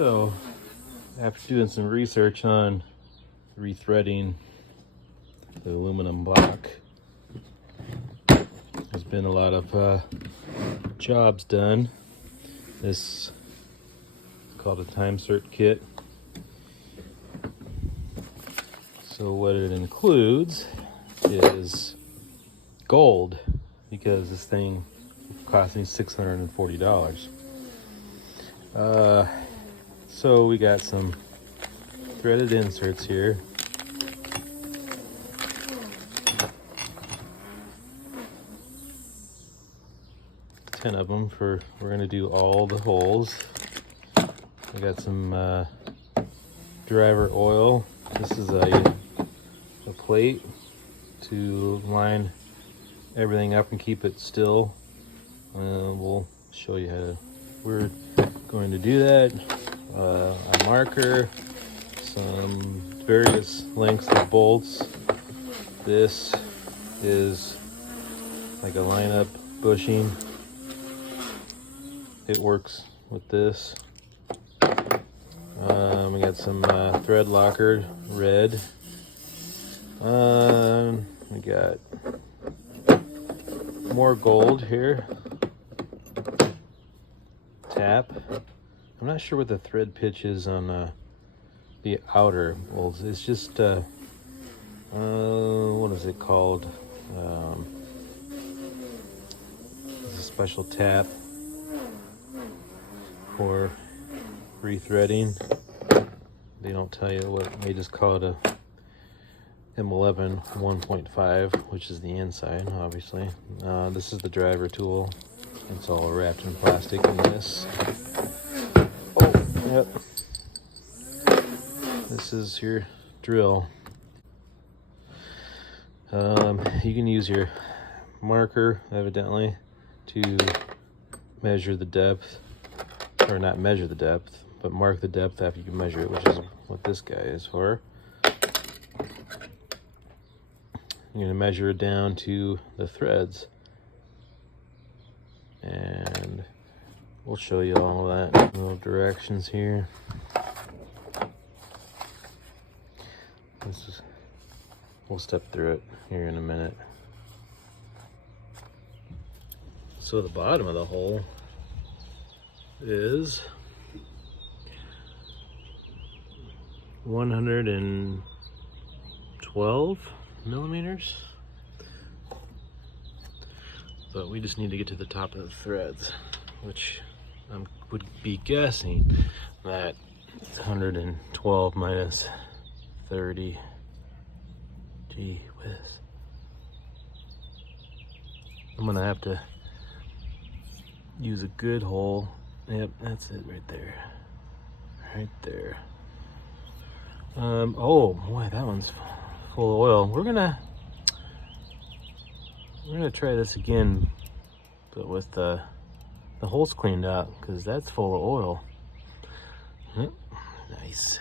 So, after doing some research on rethreading the aluminum block, there's been a lot of jobs done. This is called a timesert kit. So what it includes is gold, because this thing cost me $640. So we got some threaded inserts here. Ten of them for, we're gonna do all the holes. We got some driver oil. This is a plate to line everything up and keep it still. We'll show you how to, we're going to do that. A marker, some various lengths of bolts. This is like a lineup bushing. It works with this. We got some thread locker red. We got more gold here. Tap. I'm not sure what the thread pitch is on the outer bolts. It's just what is it called? It's a special tap for rethreading. They don't tell you what, they just call it a M11 1.5, which is the inside, obviously. This is the driver tool. It's all wrapped in plastic in this. Oh, yep. This is your drill. You can use your marker, evidently, to measure the depth, or not measure the depth, but mark the depth after you can measure it, which is what this guy is for. You're gonna measure it down to the threads, and we'll show you all of that. Little directions here. We'll step through it here in a minute. So the bottom of the hole is 112 millimeters, but we just need to get to the top of the threads, which I would be guessing that it's 112 minus 30. Gee whiz. I'm gonna have to use a good hole. Yep, that's it right there. Right there. Oh boy, that one's full of oil. We're gonna try this again, but with the holes cleaned out, because that's full of oil. Yep. Nice.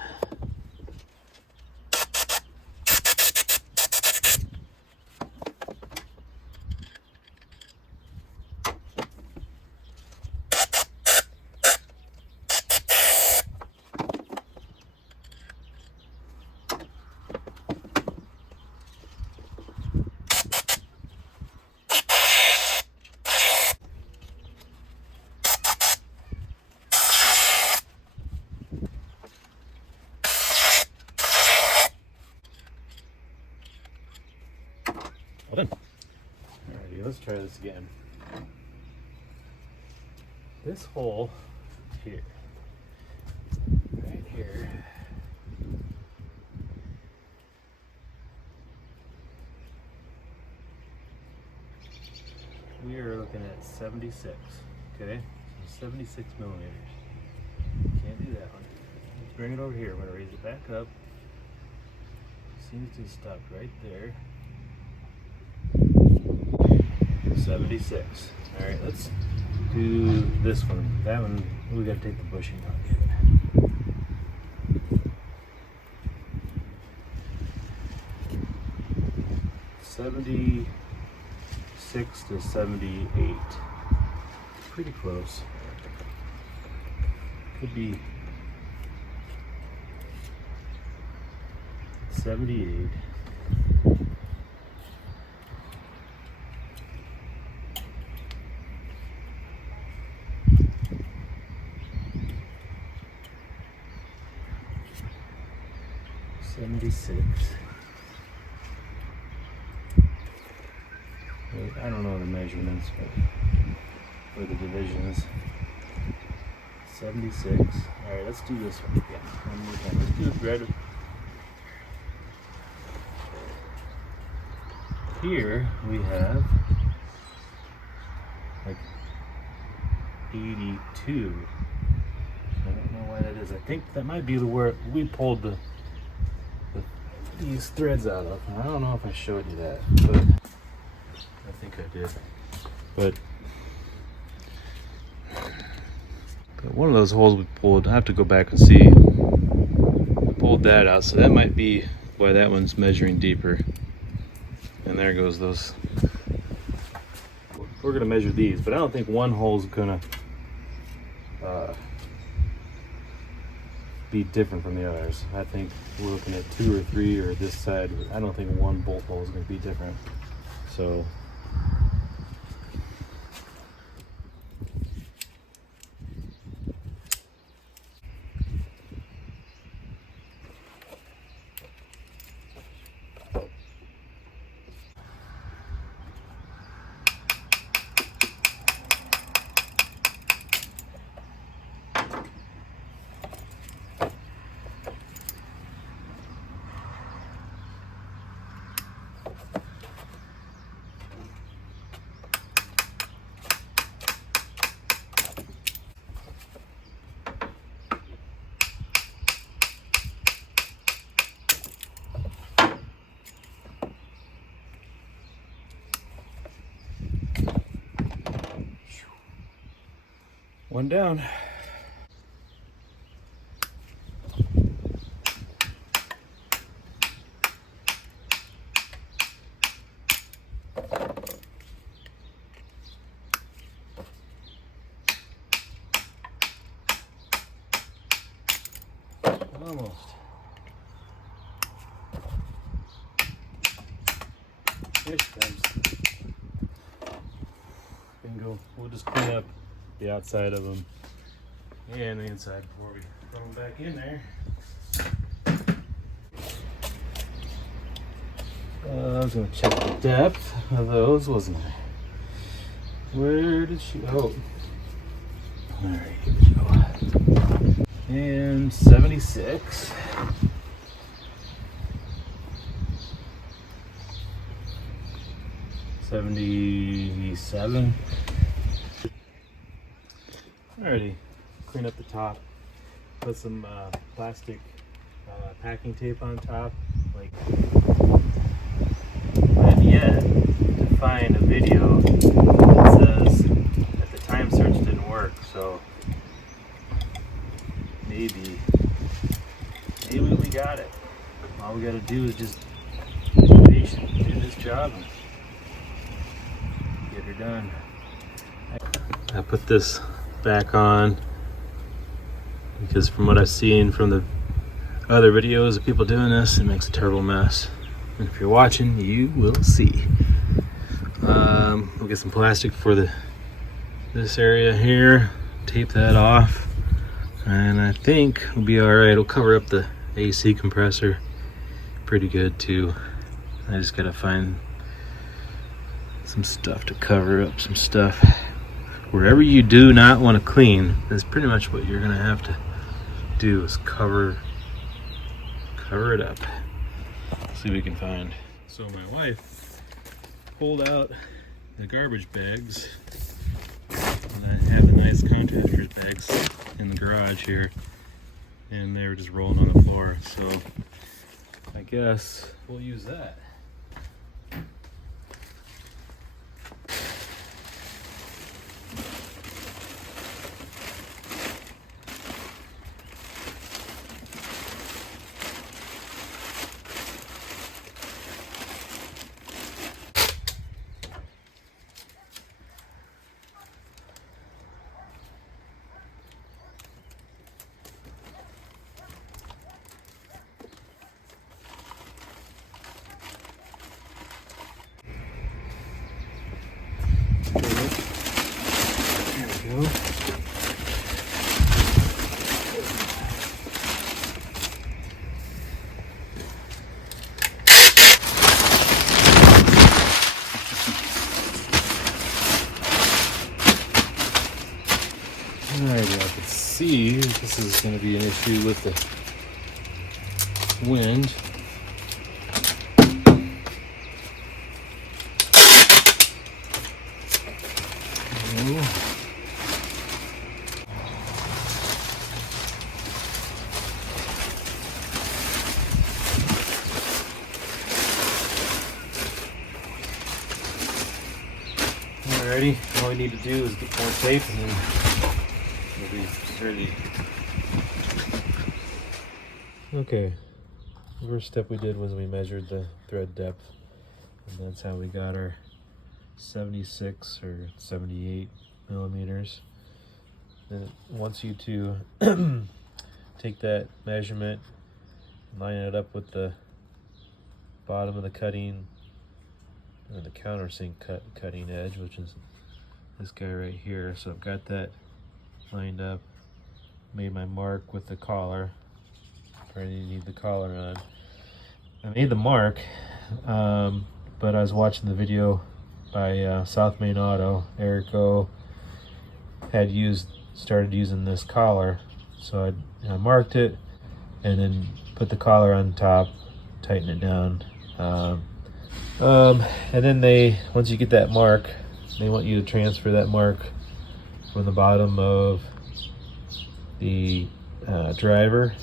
Well done. Alrighty, let's try this again. This hole here, right here, we are looking at 76, okay? So 76 millimeters. Can't do that one. Let's bring it over here. I'm gonna raise it back up. Seems to have stopped right there. 76. All right, let's do this one. That one, we gotta take the bushing out yet. 76 to 78. Pretty close. Could be 78. I don't know the measurements for the divisions. 76. All right, let's do this one again. One more time. Let's do it right here. We have like 82. I don't know why that is. I think that might be the where we pulled these threads out of. I don't know if I showed you that, but I think I did. But one of those holes we pulled, I have to go back and see. We pulled that out, so that might be why that one's measuring deeper. And there goes those. We're gonna measure these, but I don't think one hole's gonna be different from the others. I think we're looking at 2 or 3, or this side. I don't think one bolt hole is gonna be different. So one down. Almost. Here she comes. Bingo. We'll just clean up the outside of them and the inside before we throw them back in there. I was going to check the depth of those, wasn't I? Where did she go? Alright, here we go. And 76. 77. Alrighty, clean up the top. Put some plastic packing tape on top. Like, I have yet to find a video that says that the time search didn't work. So maybe we got it. All we gotta do is just be patient, do this job, and get her done. I put this back on because from what I've seen from the other videos of people doing this, it makes a terrible mess. And if you're watching, you will see. We'll get some plastic for this area here, tape that off, and I think we'll be all right. It'll cover up the AC compressor pretty good too. I just gotta find some stuff to cover up some stuff. Wherever you do not want to clean, that's pretty much what you're gonna have to do, is cover it up. See what we can find. So my wife pulled out the garbage bags, and I have the nice contractor's bags in the garage here, and they were just rolling on the floor. So I guess we'll use that. see if this is going to be an issue with the wind. Alrighty, all we need to do is get more tape and then we'll be ready. Okay, the first step we did was we measured the thread depth, and that's how we got our 76 or 78 millimeters. Then it wants you to take that measurement, line it up with the bottom of the cutting, or the countersink cutting edge, which is this guy right here. So I've got that lined up, made my mark with the collar. Probably need the collar on. I made the mark, but I was watching the video by South Main Auto. Eric O had started using this collar, so I marked it and then put the collar on top, tighten it down. And then once you get that mark, they want you to transfer that mark from the bottom of the driver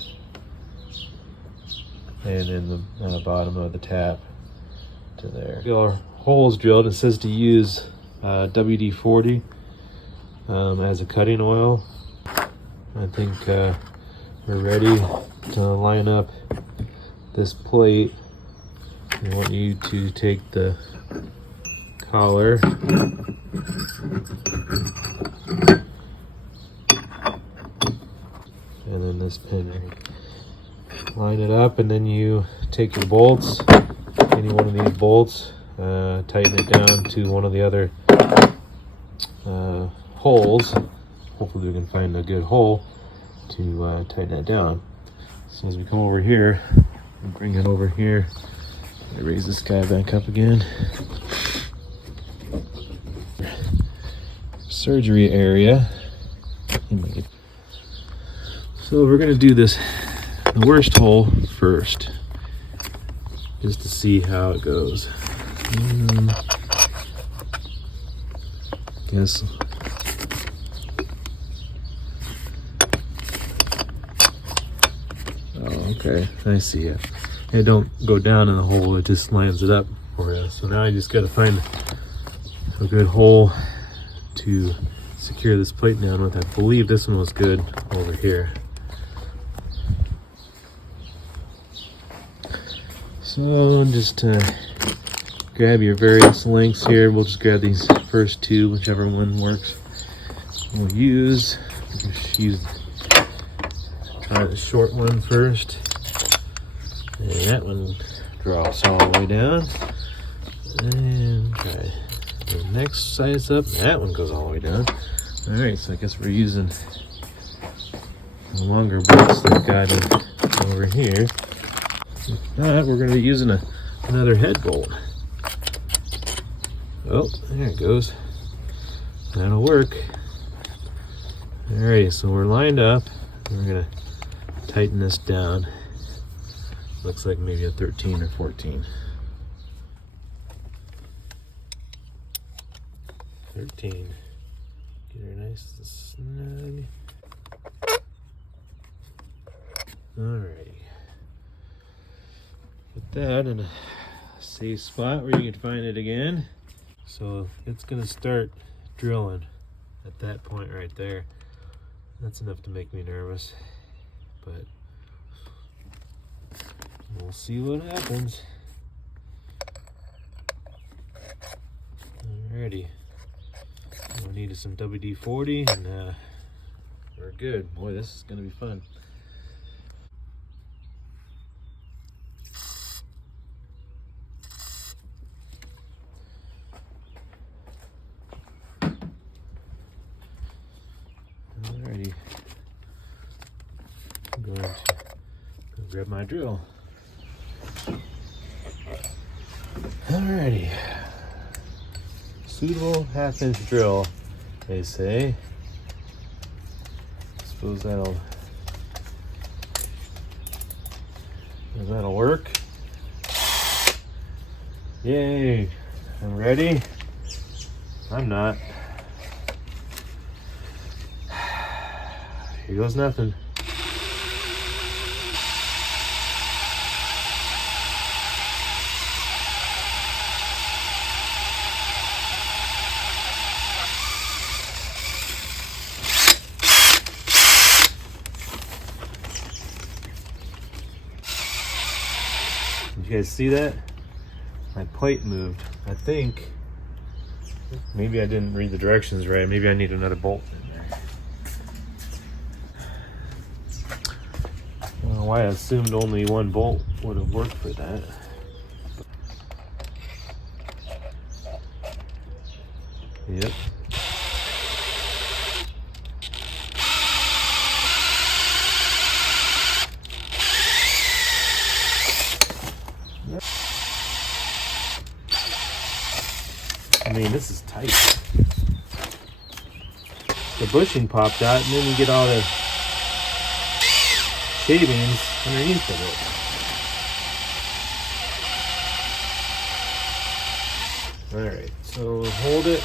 and then the bottom of the tap to there. Our holes drilled. It says to use WD-40 as a cutting oil. I think we're ready to line up this plate. I want you to take the collar and then this pin. Line it up, and then you take your bolts, any one of these bolts, tighten it down to one of the other holes. Hopefully we can find a good hole to tighten it down. So as we come over here, and bring it over here, I raise this guy back up again. Surgery area. So we're gonna do the worst hole first, just to see how it goes. Guess. Oh, okay. I see it. It don't go down in the hole, it just lines it up for you. So now I just got to find a good hole to secure this plate down with. I believe this one was good over here. So just grab your various lengths here. We'll just grab these first two, whichever one works. We'll try the short one first. And that one drops all the way down. And try the next size up. That one goes all the way down. Alright, so I guess we're using the longer bolts that got it over here. If not, we're going to be using another head bolt. Oh, there it goes. That'll work. Alright, so we're lined up. We're going to tighten this down. Looks like maybe a 13 or 14. 13. Get her nice and snug. Alrighty. Put that in a safe spot where you can find it again. So it's gonna start drilling at that point right there. That's enough to make me nervous, but we'll see what happens. Alrighty. We needed some WD-40 and we're good. Boy, this is gonna be fun. Alrighty. I'm going to go grab my drill. Alrighty. Suitable half-inch drill, they say. It's Suppose that'll work. Yay! I'm ready. I'm not. Here goes nothing. Did you guys see that? My plate moved. I think maybe I didn't read the directions right. Maybe I need another bolt in there. I don't know why I assumed only one bolt would have worked for that. Yep. I mean, this is tight. The bushing popped out, and then you get all the shavings underneath of it. Alright, so hold it.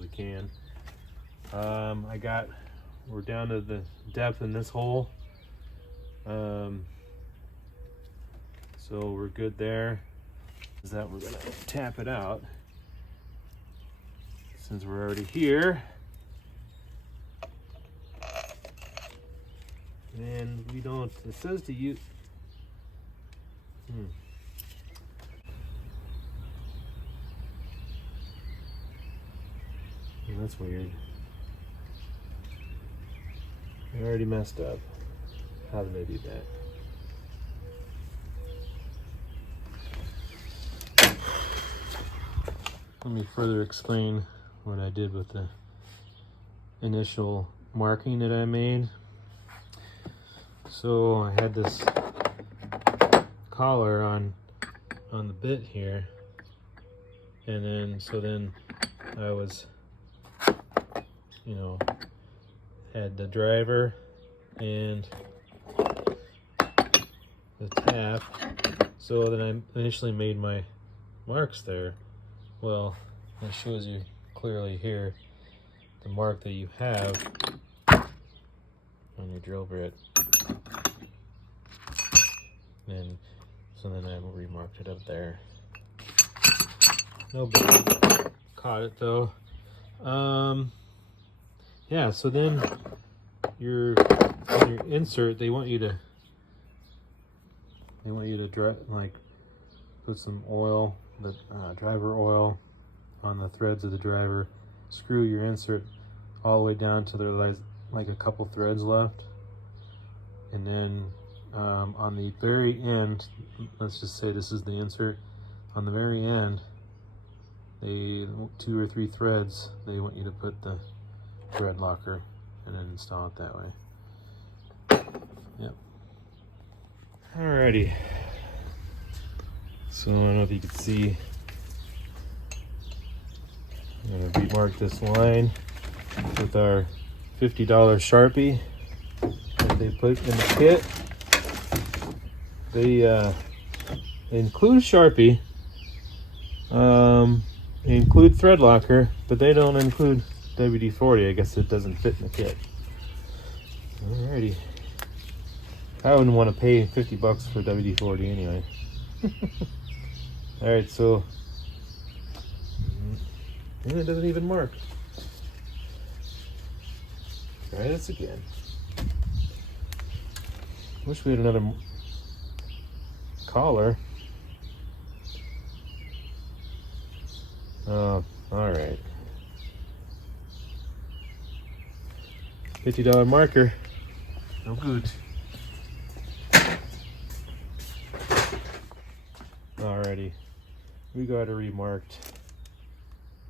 We can. We're down to the depth in this hole. So we're good there. Is that we're gonna tap it out since we're already here. And we don't, it says to use, Oh, that's weird. I already messed up. How did I do that? Let me further explain what I did with the initial marking that I made. So I had this collar on the bit here, and then I was, had the driver and the tap, so that I initially made my marks there. Well, that shows you clearly here the mark that you have on your drill bit. And so then I remarked it up there. No big. Caught it though. Yeah, so then your insert, they want you to put some oil, the driver oil, on the threads of the driver. Screw your insert all the way down to there's like a couple threads left, and then on the very end, let's just say this is the insert, on the very end, 2 or 3 threads, they want you to put the thread locker and then install it that way. Yep. Alrighty. So I don't know if you can see, I'm going to remark this line with our $50 Sharpie that they put in the kit. They include Sharpie, they include thread locker, but they don't include WD-40. I guess it doesn't fit in the kit. Alrighty. I wouldn't want to pay 50 bucks for WD-40 anyway. Alright, so and it doesn't even mark. Try this again. Wish we had another collar. Oh, alright. $50 marker. No good. Alrighty. We got it remarked.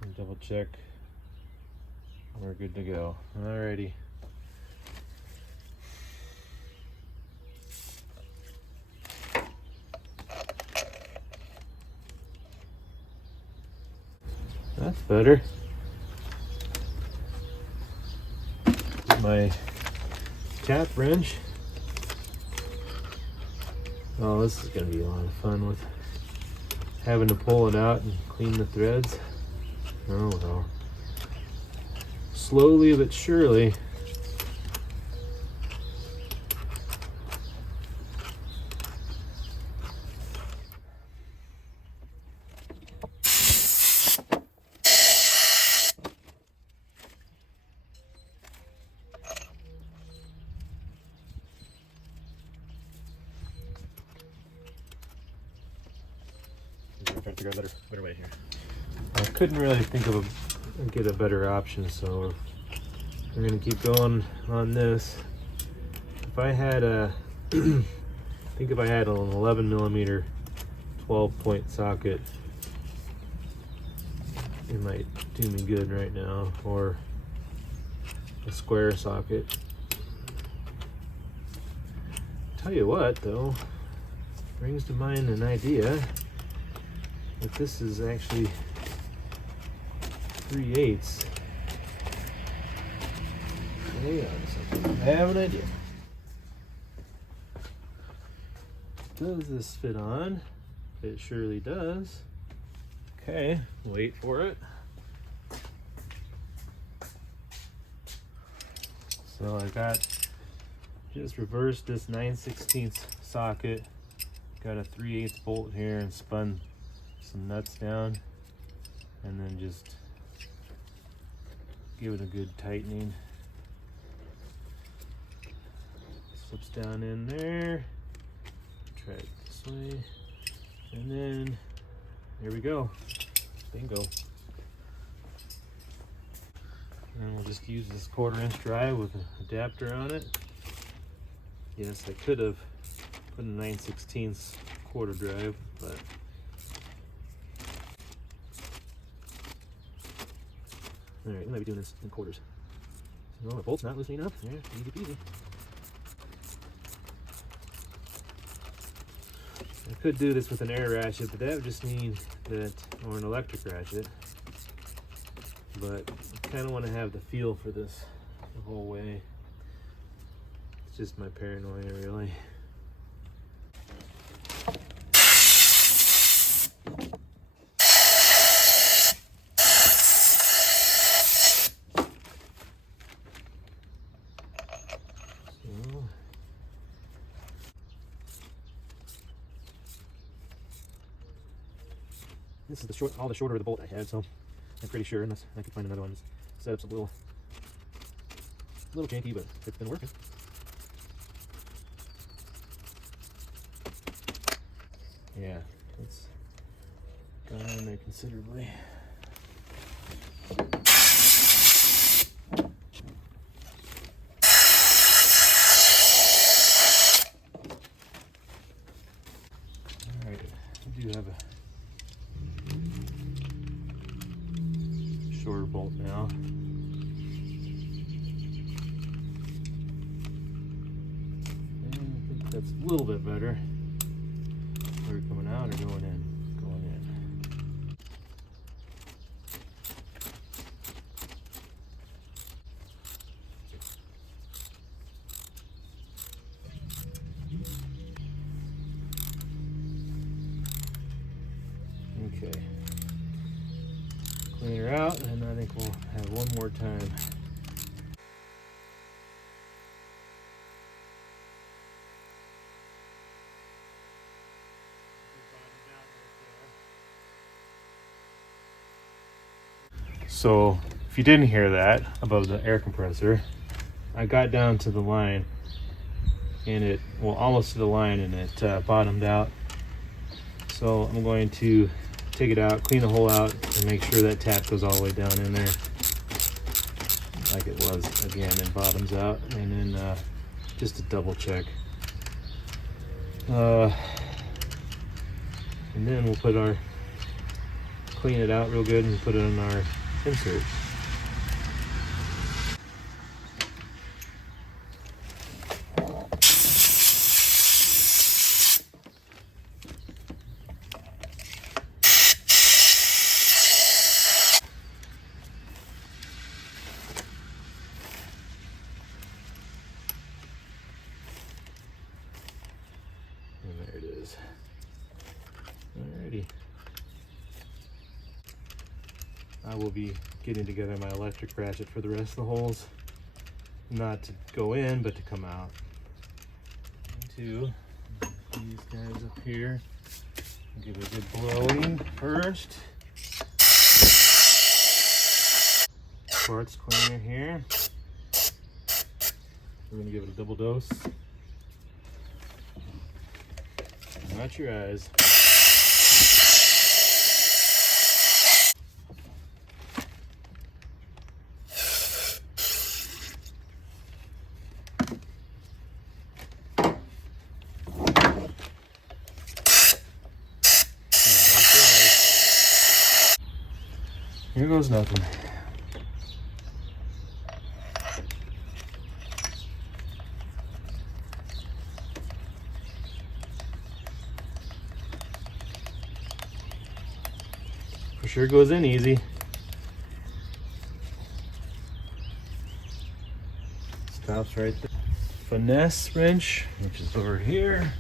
And double check. We're good to go. Alrighty. That's better. My tap wrench. Oh, this is going to be a lot of fun with having to pull it out and clean the threads. Oh well. Slowly but surely. I'm trying to figure out a better way here. I couldn't really think of get a better option, so we're gonna keep going on this. If I had a, I think if I had an 11 millimeter 12-point socket, it might do me good right now, or a square socket. Tell you what, though, brings to mind an idea that this is actually 3/8. Hang on a second. I have an idea. Does this fit on? It surely does. Okay, wait for it. So I got just reversed this 9/16 socket, got a 3/8 bolt here and spun some nuts down, and then just give it a good tightening. Slips down in there. Try it this way, and then here we go. Bingo. And we'll just use this 1/4-inch drive with an adapter on it. Yes, I could have put a 9/16 quarter drive, but alright, we might be doing this in quarters. No, my bolt's not loosening up. Yeah, easy peasy. I could do this with an air ratchet, but that would just mean that, or an electric ratchet. But I kind of want to have the feel for this the whole way. It's just my paranoia, really. This is all the shorter of the bolt I had, so I'm pretty sure, unless I could find another one. This setup's a little janky, but it's been working. Yeah, it's gone on there considerably. Alright, I do have a shorter bolt now. And I think that's a little bit better. Whether coming out or going in. think we'll have one more time. So if you didn't hear that above the air compressor, I got down to the line and it, well, almost to the line, and it bottomed out. So I'm going to take it out, clean the hole out, and make sure that tap goes all the way down in there like it was again, and bottoms out, and then just to double check. And then we'll put our, clean it out real good and put it in our insert. And there it is. Alrighty. I will be getting together my electric ratchet for the rest of the holes. Not to go in, but to come out. Into these guys up here. Give it a good blowing first. Quartz cleaner here. We're gonna give it a double dose. Not your eyes. Here goes nothing. For sure goes in easy. Stops right there. Finesse wrench, which is over here.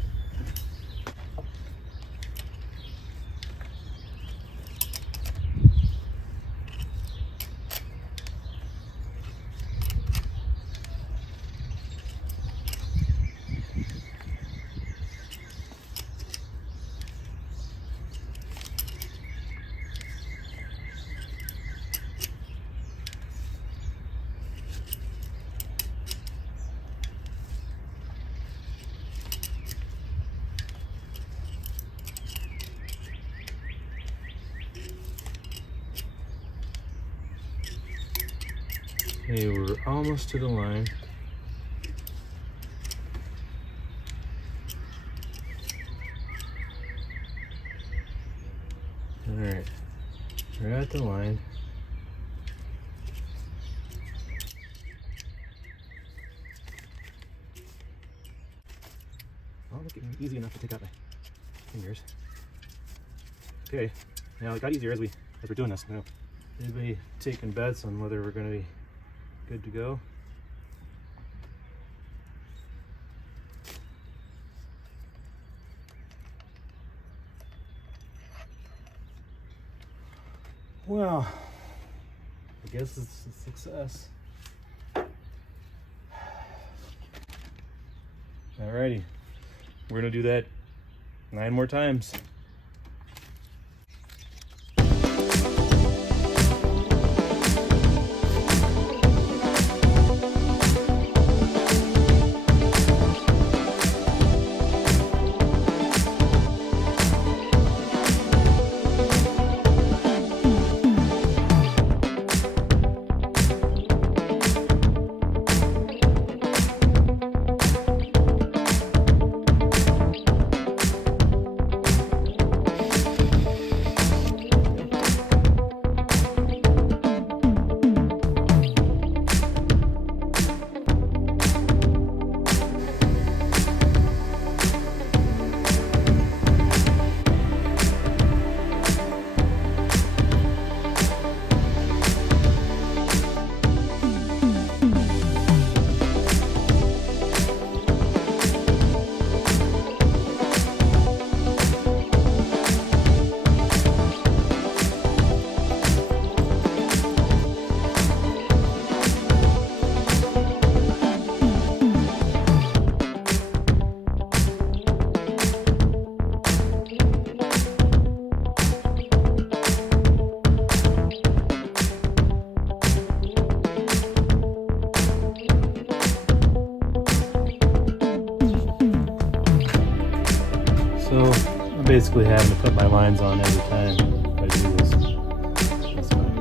Okay, we're almost to the line. All right, we're at the line. Oh, look, easy enough to take out my fingers. Okay, now it got easier as we're doing this. Now, anybody taking bets on whether we're going to be good to go? Well, I guess it's a success. Alrighty, we're gonna do that 9 more times. basically having to put my lines on every time I do this. That's fine.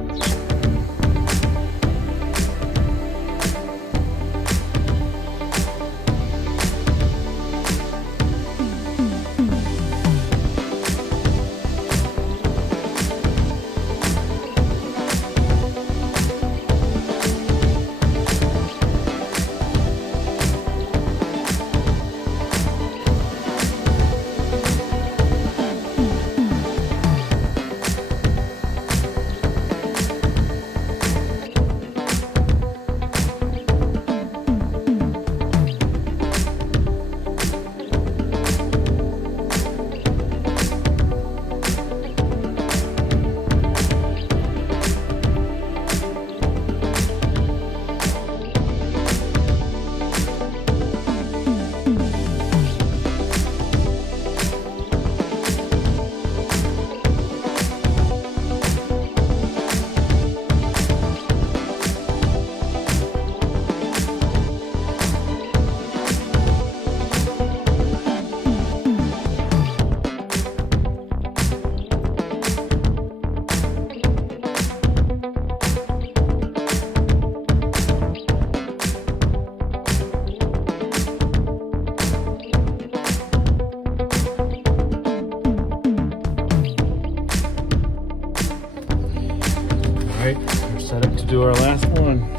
Alright, we're set up to do our last one.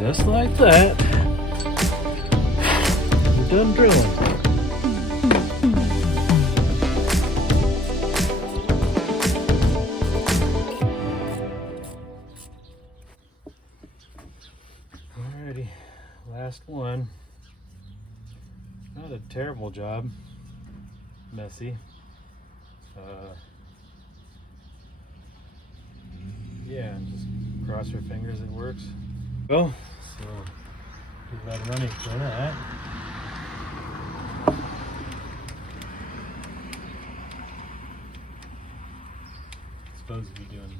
Just like that, we're done drilling. Alrighty, last one. Not a terrible job, messy. Yeah, just cross your fingers, it works. Well, so give that running for that. Supposed to be doing.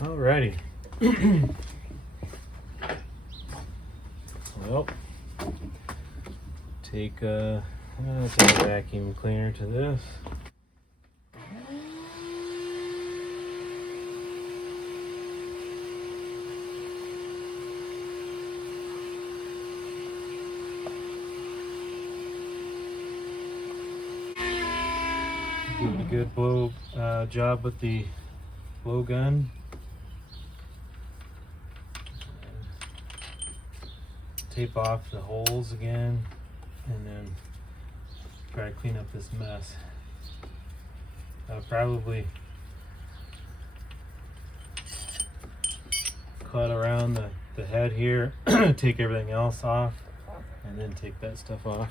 Alrighty. Well, take a vacuum cleaner to this. Doing a good blow job with the blow gun. Tape off the holes again, and then try to clean up this mess. Probably cut around the head here, take everything else off, and then take that stuff off.